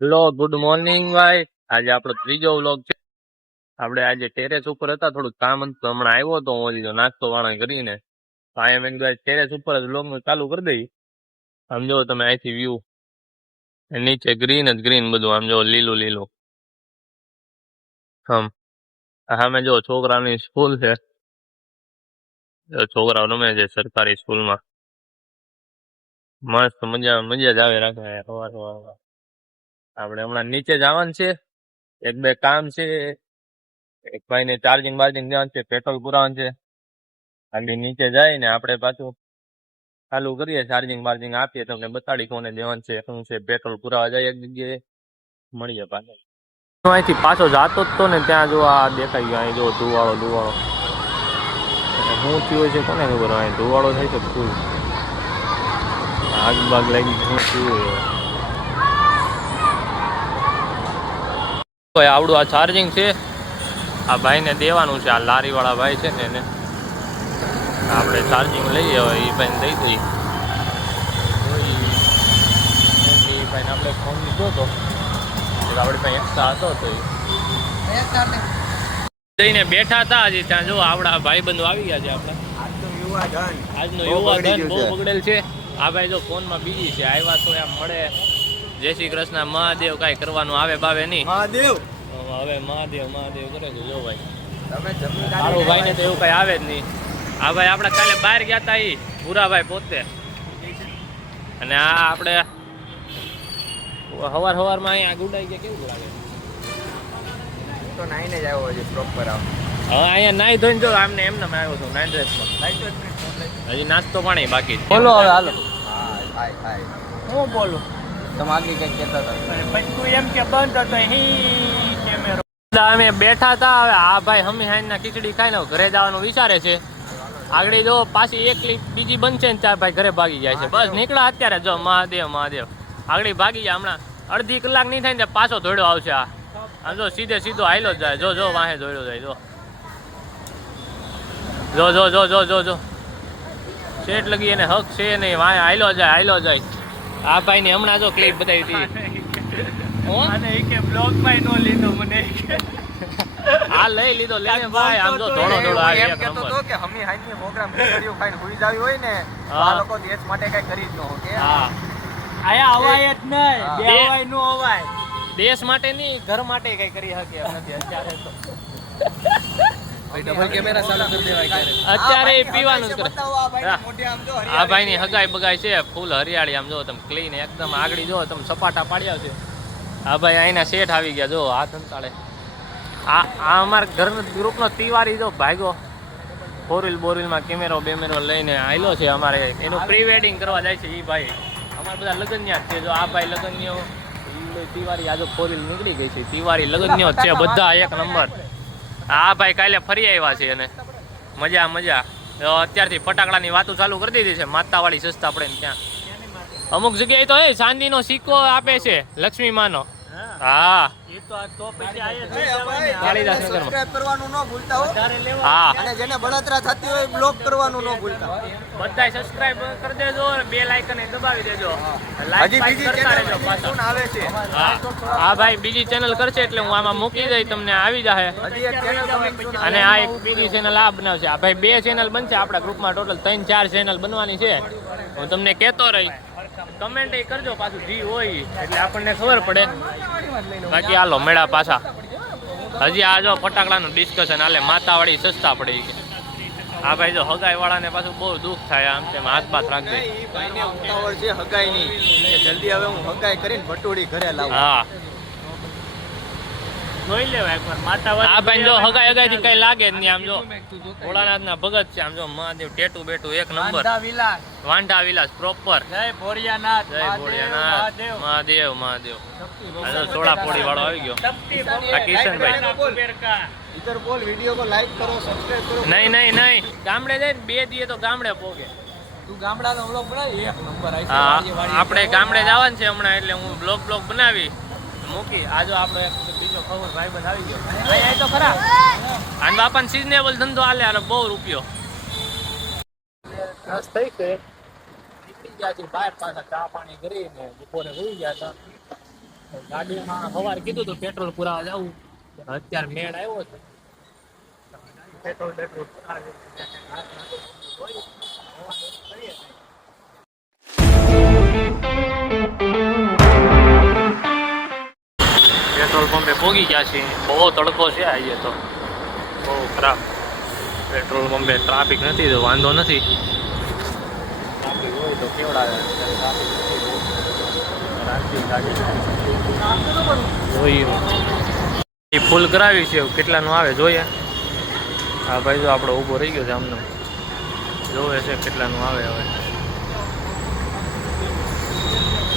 Hello, good morning ભાઈ. આજે આપણો ત્રીજો વ્લોગ છે. આપણે આજે ટેરેસ ઉપર હતા, થોડુંક કામ હતું તો હમણાં આવ્યો તો હું લીધો નાસ્તો વાળો કરીને. તો અહીંયા મેં કીધું ટેરેસ ઉપર જ વ્લોગ નું ચાલુ કરી દઈ. આમ જો તમે અહીંથી વ્યૂ, નીચે ગ્રીન જ ગ્રીન બધું, આમ જો લીલું લીલું. હમ સામે જો છોકરાની સ્કૂલ છે, છોકરાઓ રમે છે સરકારી સ્કૂલમાં. મસ્ત મજા મજા જ આવે રાખે સવાર સવારમાં. આપણે હમણાં નીચે જવાનું છે, એક બે કામ છે. એક ભાઈને ચાર્જિંગ બાર્જિંગ દેવાનું છે, પેટ્રોલ પુરાવાનું છે. આગળ નીચે જાય ને આપણે પાછું ચાલુ કરીએ, ચાર્જિંગ બાર્જિંગ આપીએ, તમને બતાડી કોને દેવાનું છે શું છે. પેટ્રોલ પુરાવા જાય એક જગ્યાએ, મળીએ પાછા. અહીંથી પાછો જાતો જ તો ને ત્યાં જો આ દેખાઈ ગયો, અહીં જો ધુવાળો ધુવાળો. શું થયું છે કોને ખબર, અહીં ધુવાળો થાય છે ફૂલ, આગ બાગ લાગી શું થયું. આવડું આ ચાર્જિંગ છે, આ ભાઈને દેવાનું છે. આ લારી વાળા ભાઈ છે ને એને આપણે ચાર્જિંગ લઈએ, હવે એ ભાઈને દઈ દઈએ. એ ભાઈને આપણે ફોન લીધો હતો, આપણે પાસે એક્સ્ટ્રા હતો તો જઈને બેઠા હતા. હજી ત્યાં જો આવડા ભાઈ બંધુ આવી ગયા છે. આપણે આજનો યુવા ધન બહુ બગડેલ છે. આ ભાઈ જો ફોનમાં બીજી છે, આવ્યા તો એમ મળે, જય શ્રી કૃષ્ણ મહાદેવ, કાંઈ કરવાનું આવે બાવે નહીં. મહાદેવ હવે મહાદેવ મહાદેવ કરે છે જો ભાઈ. મારો ભાઈ ને તો એવું કઈ આવે જ નહીં. આ ભાઈ આપણે કાલે બહાર ગયા હતા, એ ભૂરાભાઈ પોતે. અને આ આપણે હવાર હવારમાં અહીંયા ગુડાઈ ગયા, કેવું લાગે તો નાઈને જ આવ્યો હજી પ્રોપર. હવે અહીંયા નાઈ ધોઈને જો આમને એમને આવ્યો છું નાઇટ ડ્રેસમાં. હજી નાસ્તો પાણી બાકી. બોલો હવે હાલો. હું બોલું, તમે આગળ કઈક કહેતા હતા પછી એમ કે બંધ હતો કેમેરો. અમે બેઠા હતા, હવે આ ભાઈ હમી હાઈના ખીચડી ખાઈને ઘરે જવાનું વિચારે છે. આગળ જો પાછી એકલી બીજી બનશે ને ત્યાં ભાઈ ઘરે ભાગી જાય છે. બસ નીકળ્યા અત્યારે જો મહાદેવ મહાદેવ આગળ ભાગી જાય. હમણાં અડધી કલાક નહીં થાય ને પાછો દોડ્યો આવશે. આમ જો સીધે સીધો હાઈલો જ જાય. જો જો વાહે દોડ્યો જાય. જો જો જો જો જો જો શેઠ લગી એને હક છે નહીં, વાહે હાઈલો જાય હાઈલો જાય. આ ભાઈ ની હમણાં જો ક્લિપ બતાવી હતી, બ્લોગ ભાઈ નો લીધો મને. આ લઈ લીધો લેને ભાઈ. આમ જો ધોળો ધોળો આવે એક નંબર. તો કે હમી હાઈની પ્રોગ્રામ વિડિયો ખાઈને હુઈ જાવી હોય ને, આ લોકો દેશ માટે કઈ કરી જ ન હો કે. હા આયા અવાય જ નહીં, બે અવાય નો અવાય. દેશ માટે નહીં, ઘર માટે કઈ કરી શકે એમ નથી અત્યારે તો. ડબલ કેમેરા ચાલુ કરી દેવાય ક્યારે. અત્યારે પીવાનું જ કરે. આ ભાઈ ની હગાઈ બગાઈ છે, ફૂલ હરિયાળી. આમ જો તમે ક્લીન એકદમ આગળ જો તમે સપાટા પાડ્યા છે. આ ભાઈ અહીંના શેઠ આવી ગયા જો હાથ અંતાળે. આ અમારા ઘરના ગ્રુપનો તિવારી જો ભાગ્યો ફોરવ્હીલ બોરવ્હીલમાં કેમેરો બેમેરો લઈને આવેલો છે. અમારે એનું પ્રી વેડિંગ કરવા જાય છે. એ ભાઈ અમારા બધા લગન્યા જ છે. જો આ ભાઈ લગન્યો તિવારી, આ જો ફોરવ્હીલ નીકળી ગઈ છે. તિવારી લગન્યો જ છે બધા એક નંબર. આ ભાઈ કાલે ફરી આવ્યા છે અને મજા મજા. અત્યારથી ફટાકડાની વાતો ચાલુ કરી દીધી છે. માતાવાળી સસ્તા પડે ને ત્યાં અમુક જગ્યાએ તો ચાંદીનો સિક્કો આપે છે લક્ષ્મી માનો. હા સબસ્ક્રાઇબ કરવાનું ન ભૂલતા હો. હા અને જેને બળતરા થતી હોય બ્લોક કરવાનું ન ભૂલતા. બધાય સબસ્ક્રાઇબ કરી દેજો, બેલ આઇકન દબાવી દેજો. લાઈક કરતા રહેજો પાછા આવે છે. હા ભાઈ બીજી ચેનલ કરશે એટલે હું આમાં મૂકી દઈ, તમને આવી જશે. અને આ એક બીજી ચેનલ આ બનાવશે. આ ભાઈ બે ચેનલ બનશે આપણા ગ્રુપમાં. ટોટલ 3-4 ચેનલ બનવાની છે. હું તમને કહેતો રહી, કમેન્ટ કરજો પાછું જી હોય એટલે આપણને ખબર પડે. બાકી હાલો મેળા પાછા. હજી આ જો ફટાકડાનું ડિસ્કશન હાલે, માતાવાળી સસ્તા પડે. આ ભાઈ જો હગાઈ વાળાને પાછું બહુ દુઃખ થાય, આમ તેમ હાથ પાથ રાખે. ઉતાવળ છે હગાઈ ની, જલ્દી હવે હું હગાઈ કરીને ભટુડી ઘરે લાવું. હા જોઈ લેવા એકવાર માતાવાળી. આ ભાઈ જો હગાઈ હગાઈ થી કઈ લાગે જ નહીં. આમ જો ભોળાનાથ ના ભગત છે. આમ જો મહાદેવ ટેટુ બેટુ એક નંબર. વાંઢા વિલાસ પ્રોપર. જય ભોળિયાનાથ, જય ભોળિયાનાથ, મહાદેવ મહાદેવ. સોડા પોડી વાળો આવી ગયો કિશનભાઈ. ઇધર બોલ, વિડિયો કો લાઈક કરો, સબસ્ક્રાઇબ કરો. નહીં નહીં નહીં, ગામડે જઈને 2 દીએ તો ગામડે પોગે. તું ગામડાનો વ્લોગ બનાવી એક નંબર આવી. હા આપણે ગામડે જવાનું છે હમણાં, એટલે હું બ્લોગ બનાવી મૂકી. આજો આપણો એક બીજો ખબર ભાઈબંધ આવી ગયો. અહીં તો ખરા આન બાપાને સિઝનેબલ ધંધો હાલે, આને બહુ રૂપિયો બસ થઈ છે. નીકળી ગયા છે બહાર પાછા ચા પાણી કરીને બપોરે હોઈ ગયા હતા. ગાડીમાં સવારે કીધું હતું પેટ્રોલ પુરાવા જવું, અત્યારે મેળ આવ્યો છે. પેટ્રોલ પેટ્રોલ પેટ્રોલ પંપે પોગી ગયા છે. બહુ તડકો છે આજે તો, બહુ ખરાબ. પેટ્રોલ પંપે ટ્રાફિક નથી તો વાંધો નથી. ટ્રાફિક હોય તો કેવડાવે. જોઈએ એ ફૂલ કરાવી છે, કેટલાનું આવે જોઈએ. હા ભાઈ જો આપણો ઊભો રહી ગયો છે આમનો, જોવે છે કેટલાનું આવે. હવે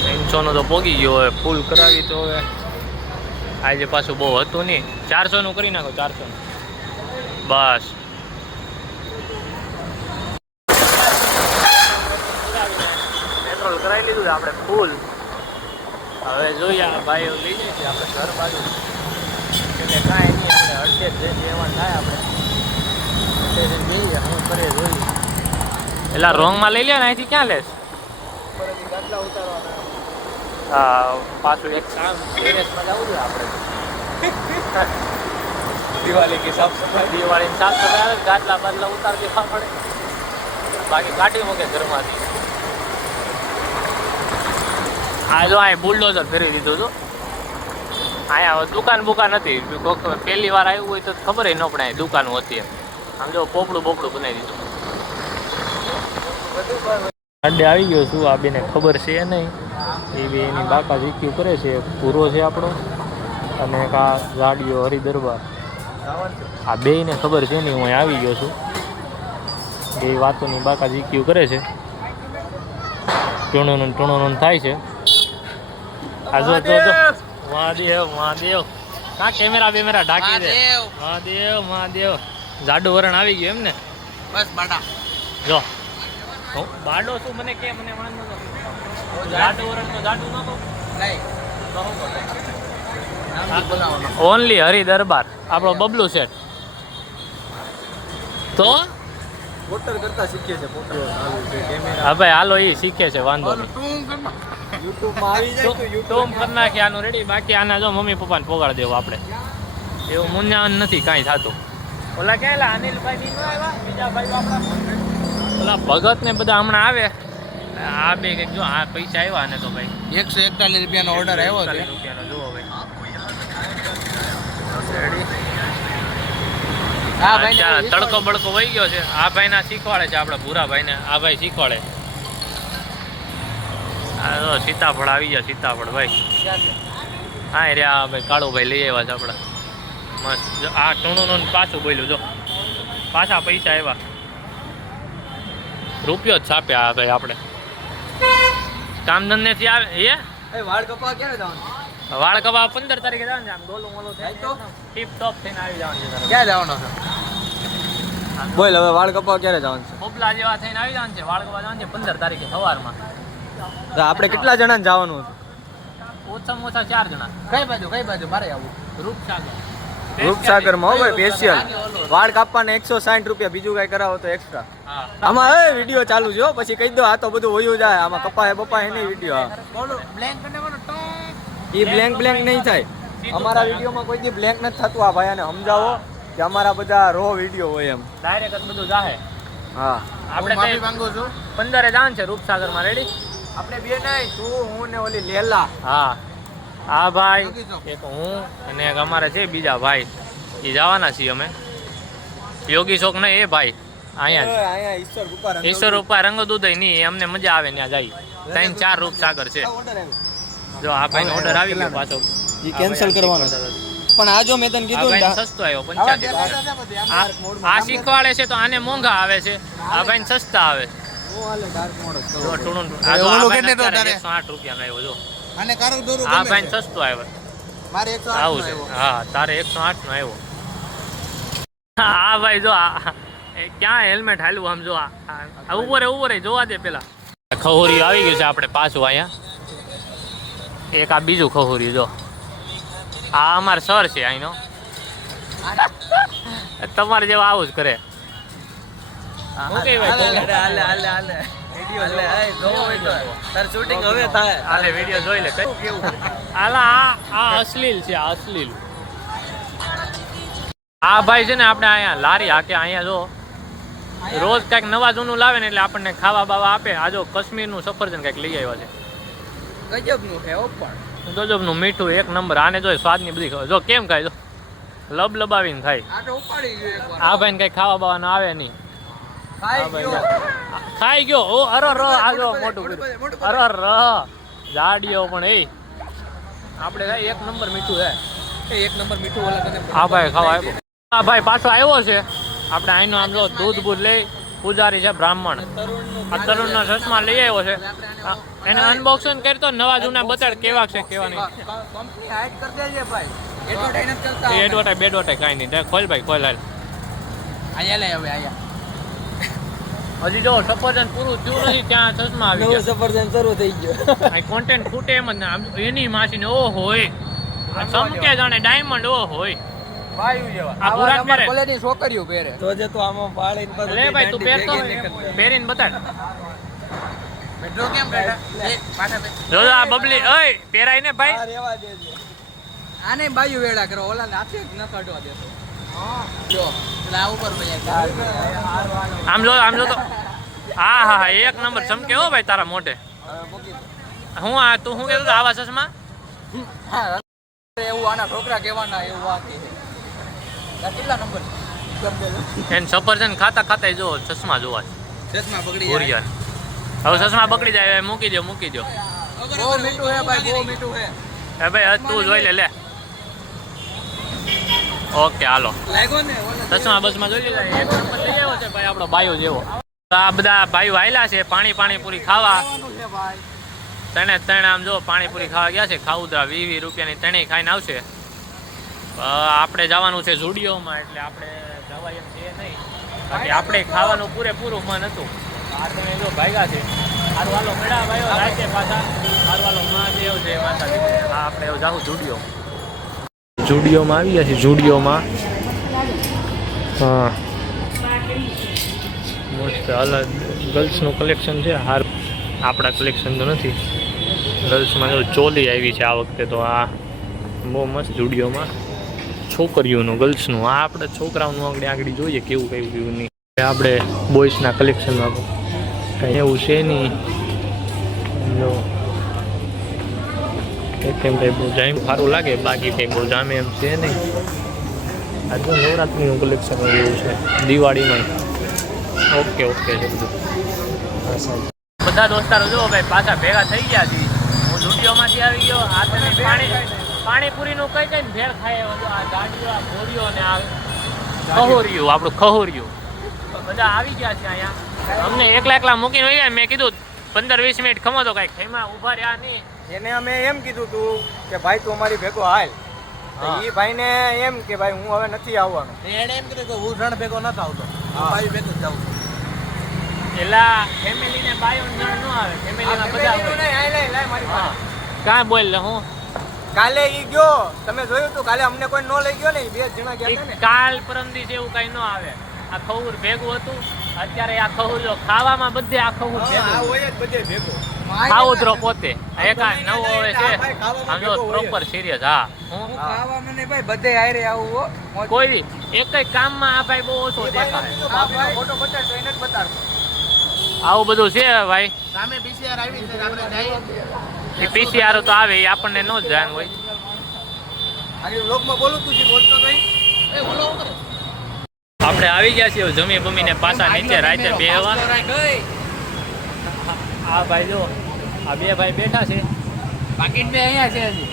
300 તો પોગી ગયો. હવે ફૂલ કરાવી તો હવે આજે પાછું બહુ હતું નહીં. 400 કરી નાખો, 400 બસ. પેટ્રોલ કરાવી લીધું છે આપણે ફૂલ. હવે જોઈએ આ ભાઈઓ લઈ જાય છે આપણે ઘર બાજુ, એટલે કાંઈ નહીં આપણે અડધે જવાનું થાય. આપણે જઈએ શું કરીએ જોઈએ. એટલે રોંગમાં લઈ લે ને, અહીંથી ક્યાં લેશ? હા પાછું એક કામ ટેરેસમાં જવું જોઈએ આપણે. દિવાળીની સાફ સફાઈ આવે, ગાટલા બાટલા ઉતારી દેવા પડે, બાકી કાઢી મૂકે ઘરમાંથી. આ જો અહીં બુલડોઝર ફેરવી દીધું હતું. અહીંયા દુકાન બુકાન હતી, પહેલી વાર આવ્યું હોય તો ખબર ન પડે અહીં દુકાન હતી. આમ જો પોપડું બોપડું બનાવી દીધું. અડ્ડે આવી ગયો છું. આ બેને ખબર છે નહીં, એ બે એની બાકા વીક્યુ કરે છે. પૂરો છે આપણો અને એક આ ગાડીઓ હરિદરબાર. આ બેયને ખબર છે નહીં, હું આવી ગયો છું. બે વાતોની બાકા વીક્યુ કરે છે. ટૂણું થાય છે. આ જો મહાદેવ મહાદેવ, કા કેમેરા બેમેરા ઢાંકી દે. મહાદેવ મહાદેવ, જાડુ વરણ આવી ગયું એમ ને? બસ બાડા જો બાડો શું મને કે, મને વાંધો નથી. જાડુ વરણ તો જાડુ નાખો નહીં, ઓનલી હરિ દરબાર આપણો બબલુ સેટ. તો પોટર કરતા શીખે છે. પોટર હા ભાઈ હાલો, એ શીખે છે, વાંધો નહીં. યુટ્યુબમાં આવી જાય તો ટોમ કરી નાખી આનું રેડી. બાકી આના જો મમ્મી પપ્પાને પોગાડ દેવું આપણે, એવું મુન્યાન નથી કાંઈ થતું. ઓલા ક્યાં અનિલભાઈ ની આવ્યા, બીજા ભાઈ આપણા ઓલા ભગત ને બધા હમણાં આવે. આ બે કંઈક જો આ પૈસા આવ્યા ને તો ભાઈ 141 રૂપિયાનો ઓર્ડર આવ્યો છે. રૂપિયાનો જુઓ ભાઈ. તડકો બડકો વહી ગયો છે. આ ભાઈ ના શીખવાડે છે આપડા ભૂરા ભાઈ ને. આ ભાઈ શીખવાડે. સીતાફળ આવી ગયા, સીતાફળ ભાઈ. હા રે આ ભાઈ કાળો ભાઈ લઈ આવ્યા છે આપડા મસ્ત. આ ટૂણું પાછું બોલ્યું જો, પાછા પૈસા આવ્યા. રૂપિયો જ છાપે આ ભાઈ આપણે. કામ ધંધે થી આવે એ વાળ કપા ક્યારે જવાનું? વાળ કપા 15 તારીખે જવાનું છે. આમ ડોલું મોલું થાય તો ટીપ ટોપ થઈને આવી જવાનું છે. ક્યાં જવાનો છે? બોલ હવે વાળ કપા ક્યારે જવાનું છે? પોપલા જેવા થઈને આવી જવાનું છે. વાળ કપા જવાનું છે 15 તારીખે સવારમાં. તો આપણે કેટલા જણા જવાનું હતું? ઓછામાં ઓછા 4 જણા. કઈ બાજુ મારે આવું? રૂપસાગરમાં હોય સ્પેશિયલ. વાળ કાપવાને 160 રૂપિયા, બીજું કઈ કરાવો તો એક્સ્ટ્રા. આમાં એ વિડીયો ચાલુ છે પછી કહી દો. આ તો બધું હોયું જાય આમાં. કપા બપા એ નહીં વિડીયો. એ બ્લેન્ક નહીં થાય. અમારા વિડીયોમાં કોઈ દી બ્લેન્ક નથી થતું. આ ભાઈને સમજાવો કે અમારા બધા રો વિડીયો હોય એમ. ડાયરેક્ટ બધું જાહે. હા આપણે માફી માંગુ છું. 15 જાન છે રૂપસાગરમાં રેડી. આપણે બે નહીં, તું હું ને ઓલી લેલા. હા હા ભાઈ, એક હું અને એક અમારે છે બીજા ભાઈ, એ જવાના છીએ અમે. યોગી શોક નહીં એ ભાઈ અહીંયા ઈશ્વર રૂપા રંગદૂધય નહીં, અમને મજા આવે ત્યાં જાય. 3-4 રૂપસાગર છે. જો આ ભાઈનો ઓર્ડર આવી ગયો પાછો, ઈ કેન્સલ કરવાનો. પણ આ જો મેં તને કીધું ને સસ્તો આવ્યો 85. આ શીખવાડે છે તો આને મોંઘા આવે છે, આ ભાઈને સસ્તા આવે છે. જો ટૂણું આ જો 108 રૂપિયાનો આવ્યો જો. આને કારો દોરો આ ભાઈને સસ્તો આવ્યો. મારે 108 આવું છે. હા તારે 108 નો આવ્યો. હા ભાઈ જો ક્યાં હેલ્મેટ હાલ્યું આમ જો. આ ઉભો રે જોવા દે પેલા. ખહોરી આવી ગયું છે આપણે પાછું અહીંયા. એક આ બીજું ખહોરી જો. આ અમાર સર છે અહીંનો. તમારે જેવા આવું જ કરે. હું કઈ ભાઈ વિડિયો જોવો હોય તો તાર શૂટિંગ હવે થાય. હાલે વિડિયો જોઈ લે. કેવું આલા આ અશ્લીલ છે, આ અશ્લીલ. આ ભાઈ છે ને આપણે અહીંયા લારી હાકે અહીંયા જો રોજ કંઈક નવા જૂનું લાવે ને એટલે આપણને ખાવા બાવા આપે. આ જો કાશ્મીરનું સફરજન કંઈક લઈ આવ્યા છે, ગજબનું છે પણ ગજબનું મીઠું એક નંબર. આને જો સ્વાદની બધી ખબર જો કેમ ખાય, જો લબાવીને ખાય. આ તો ઉપાડી ગયો એકવાર. આ ભાઈને કંઈ ખાવા બાવાનું આવે નહીં. ખાઈ ગયો. ઓ અરર આ જો મોટું અરર જાડીઓ પણ એ આપણે ખાઈ એક નંબર મીઠું હે, એક નંબર મીઠું ઓલા તને આ ભાઈ ખાવા આવ્યો. આ ભાઈ પાછો આવ્યો છે આપણે અહીંનો. આમ જો દૂધ બૂધ લઈ પૂજારી છે બ્રાહ્મણ. આ તરુણનો ચશ્મા લઈ આવ્યો છે, એને અનબોક્સિંગ કરતો નવા જૂના બતાડ કેવા છે કેવા નહીં. કંપની હાઈડ કરી દેજે ભાઈ, એડવર્ટાઈઝ નથી કરતા. એડવર્ટાઈઝ બેડવર્ટાઈઝ કાંઈ નહીં. ખોલ ભાઈ ખોલ હાલ. આયા લે હવે આયા. હજી જો સફરજન પૂરું થયું નથી ત્યાં ચશ્મા આવી ગયા. સફરજન શરૂ થઈ ગયો. આ કોન્ટેન્ટ ફૂટે એમ જ ને. આમ એની માસીને ઓ હોય ચમકે જાણે ડાયમંડ ઓ હોય. વાયુ જેવા આ પુરાત પહેરે કોલેજની છોકરીઓ પહેરે તો જે તો આમાં પાડીને બધું લે ભાઈ તું પહેરતો પહેરીને બતાડ. મેટ્રો કેમ બેઠા એ પાછા બે જો આ બબલી ઓય પહેરાય ને ભાઈ. આ રેવા દેજે. આને બાયુ વેડા કરો, ઓલાને હાથે જ ન કાઢવા દેતો. હા જો પેલા ઉપર ભાઈ આમ જો તો હા હા હા એક નંબર ચમકે હો ભાઈ તારા મોઢે. હું આ તું શું કહેતો આવા ચશ્મા એવું આના છોકરા કહેવાના એવું વાત છે. કેટલા નંબર એને સફરજન ખાતા ખાતા જો ચશ્મા જોવા ચશ્મા બગડી જાય. હવે ચશ્મા બગડી જાય મૂકી દો મૂકી દો. બહુ મીઠું હે ભાઈ, બહુ મીઠું હે. હે ભાઈ તું જોઈ લે ઓકે હાલો. લાગ્યો ને ચશ્મા બસમાં જોઈ લીધા. એક નંબર લઈ આવ્યો છે ભાઈ આપણો બાયો જેવો. આ બધા ભાઈઓ આયલા છે પાણીપુરી ખાવા. ત્રણે આમ જો પાણીપુરી ખાવા ગયા છે. ખાઉદરા 20 રૂપિયાની ત્રણેય ખાઈને આવશે. આપણે જવાનું છે ઝુડિયોમાં એટલે આપણે જવાય એમ છે નહીં. બાકી આપણે ખાવાનું પૂરેપૂરું મન હતું. આ તમે જો ભાગ્યા છે. હારું હાલો મેળા ભાઈઓ રાતે પાછા. હારું હાલો મહાદેવ છે માતાજી. હા આપણે એવું જાઉં ઝુડિયોમાં આવી ગયા છીએ. ઝુડિયોમાં હા મસ્ત અલગ ગર્લ્સનું કલેક્શન છે. હાર આપણા કલેક્શન તો નથી. ગર્લ્સમાં જો ચોલી આવી છે આ વખતે તો. આ બહુ મસ્ત ઝુડિયોમાં છોકરીઓનું ગર્લ્સનું. આ આપણે છોકરાઓનું આગળ જોઈએ કેવું નહીં. આપણે બોಯ್સના કલેક્શનમાં કંઈ એવું છે નહીં. જો કેમ કંઈ બહુ જામ સારું લાગે, બાકી કંઈ બહુ જામે એમ છે નહીં. આ જો નવરાત્રિનું કલેક્શન એવું છે દિવાળીમાં. ઓકે છે બધું. બધા દોસ્તારો જો ભાઈ પાછા ભેગા થઈ ગયા છે. હું ઝુડિયોમાંથી આવી ગયો. આ તમે પાણીપુરીનું કઈ કઈ ભેળ ખાય. આ ગાડીઓ આ ઘોડીઓ ને આ ખહોરિયું આપણું ખહોરિયું બધા આવી ગયા છે અહીંયા. અમને એકલા મૂકીને હોય ગયા. મેં કીધું 15-20 મિનિટ ખમો તો કાંઈક એમાં ઊભા રહ્યા નહીં. એને અમે એમ કીધું તું કે ભાઈ તું અમારી ભેગો હાલ. એ ભાઈને એમ કે ભાઈ હું હવે નથી આવવાનું. એને એમ કીધું કે હું રણ ભેગો નથી આવતો, ભાઈ ભેગો જ જાઉં. એલા ફેમિલીને બાયો જણ ન આવે. ફેમિલીમાં બધા હોય. કાં બોલ હું કાલે ઈ ગયો, તમે જોયું તું કાલે અમને કોઈ ન લઈ ગયો ને. 2 જણા ગયા હતા ને. કાલ પરમદી જેવું કઈ ન આવે. આ ખહુર ભેગું હતું. અત્યારે આ ખહુર જો ખાવામાં બધે આ ખહુર ભેગું હોય જ બધે ભેગો. ખાઉદરો પોતે એક આ નવો હવે છે. આમ જો પ્રોપર સિરિયસ. હા હું ખાવામાં નહીં ભાઈ, બધે આયરે આવું હો. કોઈ એક કામમાં આ ભાઈ બહુ ઓછો દેખાય. ફોટો બતાડતો એને જ બતાડતો. આવું બધું છે ભાઈ. સામે પીસીઆર આવી છે, આપણે જઈએ. એ પીસીઆર તો આવે એ આપણને ન જ જાણ હોય. આની વ્લોગમાં બોલું તું જે બોલતો નહીં. એ બોલો આપણે આવી ગયા છીએ જમી બમીને પાછા નીચે રાતે બેહવા. આ ભાઈ જો આ 2 ભાઈ બેઠા છે. બાકી બે અહીંયા છે હજી.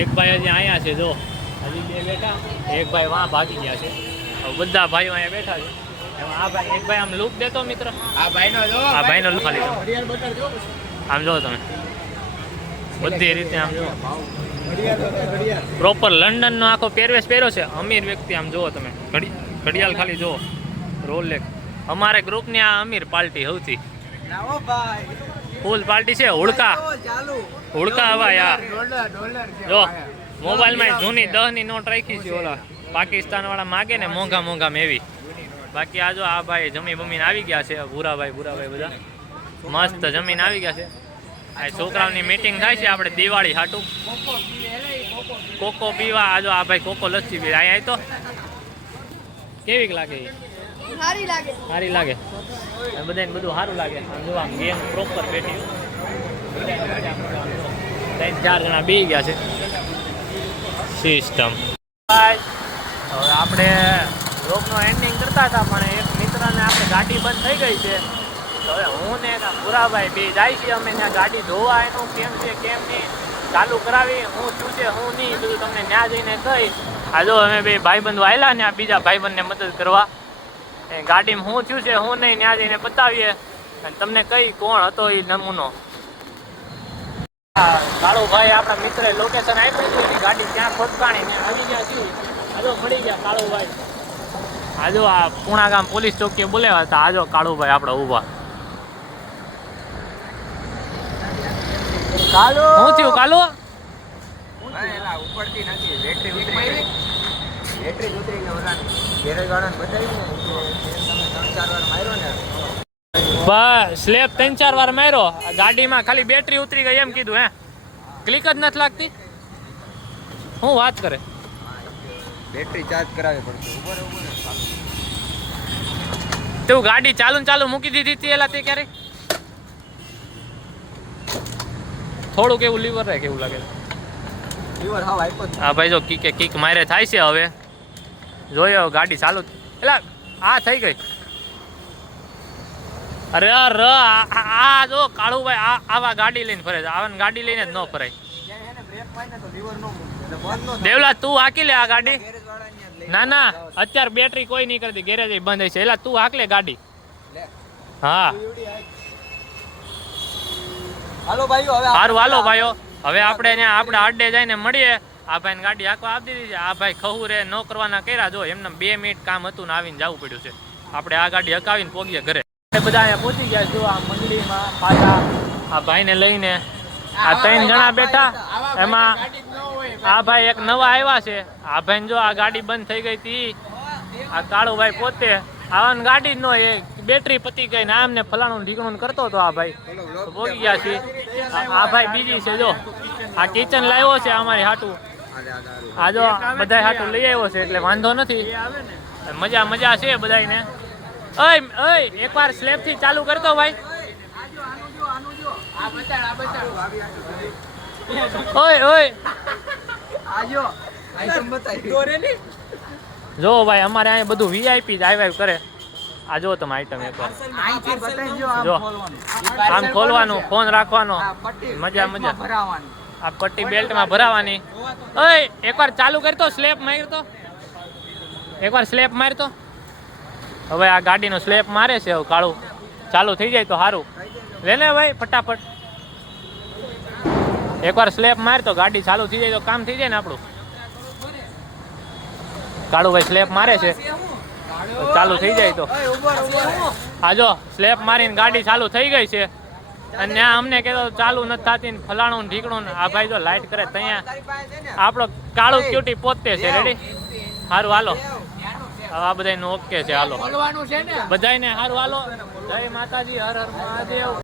એક ભાઈ હજી અહીંયા છે જો. હજી 2 બેઠા. એક ભાઈ વાં ભાગી ગયા છે. બધા ભાઈઓ અહીંયા બેઠા છે. એમાં આ ભાઈ એક ભાઈ આમ લુક દેતો મિત્ર. આ ભાઈનો જો, આ ભાઈનો લુક ખાલી આમ જો તમે બધી રીતે આમ જો પ્રોપર લંડનનો આખો પહેરવેશ પહેર્યો છે. અમીર વ્યક્તિ આમ જુઓ તમે. ઘડિયાળ ખાલી જુઓ. રોલેક્સ. અમારે ગ્રુપની આ અમીર પાર્ટી સૌથી ફૂલ પાર્ટી છે. હુડકા હવા યાર જો મોબાઈલમાં જૂની 10ની નોટ રાખી છે. ઓલા પાકિસ્તાન વાળા માગે ને મોંઘા એવી. બાકી આ જો આ ભાઈ જમી બમીને આવી ગયા છે. ભૂરાભાઈ બધા મસ્ત જમીન આવી ગયા છે. આ છોકરાઓની મીટિંગ થાય છે આપણે દિવાળી હાટું. કોકો પીવા આજો આ ભાઈ કોકો લસ્સી પી અહીંયા તો કેવીક લાગે સારી લાગે બધાને બધું સારું લાગે. જો આમ ગેમ પ્રોપર બેઠી 3-4 જણા બેસી ગયા છે સિસ્ટમ. હવે આપણે લોકનો એન્ડિંગ કરતા હતા પણ એક મિત્રને આપણે ગાડી બંધ થઈ ગઈ છે. તો હવે હું ને ભૂરાભાઈ બે જાય છે અમે ત્યાં ગાડી ધોવા એનું કેમ છે કેમ નહીં ચાલુ કરાવી હું શું છે હું નહીં બધું તમને ત્યાં જઈને કહી. આ જો અમે બે ભાઈબંધો આવેલા ને આ બીજા ભાઈબંધને મદદ કરવા એ ગાડીમાં હું થયું છે હું નહીં ત્યાં જઈને બતાવીએ અને તમને કઈ કોણ હતો એ નમૂનો. કાળુભાઈ આપણા મિત્રે લોકેશન આપ્યું હતું એની ગાડી ત્યાં ખોટકાણી ને આવી ગયા છીએ. આજો મળી ગયા કાળુભાઈ. આજો આ પૂણા ગામ પોલીસ ચોકીએ બોલાવ્યા હતા. આજો કાળુભાઈ આપણે ઊભા. કાલો શું થયું કાલુ? ઉપડતી નથી બેટરી ઉતરી ને ઓલા ગેરેજ વાળાને બતાવી ને તમે 3-4 વાર માર્યો ને બસ સ્લેબ 3-4 વાર માર્યો ગાડીમાં ખાલી બેટરી ઉતરી ગઈ એમ કીધું. હે ક્લિક જ નથી લાગતી. હું વાત કરે બેટરી ચાર્જ કરાવવી પડશે. તું ગાડી ચાલુ મૂકી દીધી હતી એલા તે ક્યારે? થોડુંક એવું લીવર રહે કેવું લાગે. લીવર હાવ આપ્યો હા ભાઈ જો કિક મારે થાય છે હવે જોયો ગાડી ચાલુ એટલે આ થઈ ગઈ. અરે આ જો કાળુભાઈ આવા ગાડી લઈને ફરે છે. આવા ગાડી લઈને જ ન ફરાય. દેવલા તું હાકી લે આ ગાડી. ના અત્યારે બેટરી કોઈ નહીં કરતી ગેરેજ બંધ છે. એટલે તું હાક લે ગાડી. હા હાલો ભાઈઓ હવે સારું હાલો ભાઈઓ હવે આપણે ત્યાં આપણે અડ્ડે જઈને મળીએ. આ ભાઈને ગાડી હાંકવા આપી દીધી છે. આ ભાઈ ખહુ રે ન કરવાના કર્યા જો એમને 2 મિનિટ કામ હતું ને આવીને જવું પડ્યું છે. આપણે આ ગાડી હકાવીને પોગીએ ઘરે. બધા અહીંયા પહોંચી ગયા જો આ મંડળીમાં પાછા આ ભાઈને લઈને આ 3 જણા બેઠા. એમાં આ ભાઈ એક નવા આવ્યા છે. આ ભાઈને જો આ ગાડી બંધ થઈ ગઈ હતી. આ કાળુભાઈ પોતે આવાની ગાડી જ ન હોય બેટરી પતી ગઈ ને આમ ને ફલાણું ઢીકણું કરતો હતો. આ ભાઈ પોગી ગયા છે. આ ભાઈ બીજી છે જો આ કિચન લાવ્યો છે અમારી હાટું. આ જો બધા હાટું લઈ આવ્યો છે એટલે વાંધો નથી. મજા છે બધાને. ઓય એકવાર સ્લેબ થી ચાલુ કરતો ભાઈ. ઓય જો ભાઈ અમારે અહીંયા બધું વીઆઈપી જ આવ્યા કરે. આ જો તમે આઈટમ એકવાર જો આમ ખોલવાનું ફોન રાખવાનો મજા આ પટ્ટી બેલ્ટમાં ભરાવાની. ઓય એકવાર ચાલુ કરતો સ્લેબ મારતો એકવાર સ્લેબ મારતો. હવે આ ગાડીનો સ્લેબ મારે છે હવે કાળું ચાલુ થઈ જાય તો સારું. લેને ભાઈ ફટાફટ એકવાર સ્લેબ માર તો ગાડી ચાલુ થઈ જાય તો કામ થઈ જાય ને આપણું. કાળુભાઈ સ્લેબ મારે છે ચાલુ થઈ જાય તો. હા જો સ્લેબ મારીને ગાડી ચાલુ થઈ ગઈ છે અને ત્યાં અમને કહેતો ચાલુ નથી થતી ને ફલાણું ઢીકણું. આ ભાઈ જો લાઈટ કરે ત્યાં આપણો કાળું ક્યુટી પોતે છે. રેડી સારું હાલો આ બધાનું ઓકે છે હાલો બધાને સારું હાલો. જય માતાજી હર હર મહાદેવ.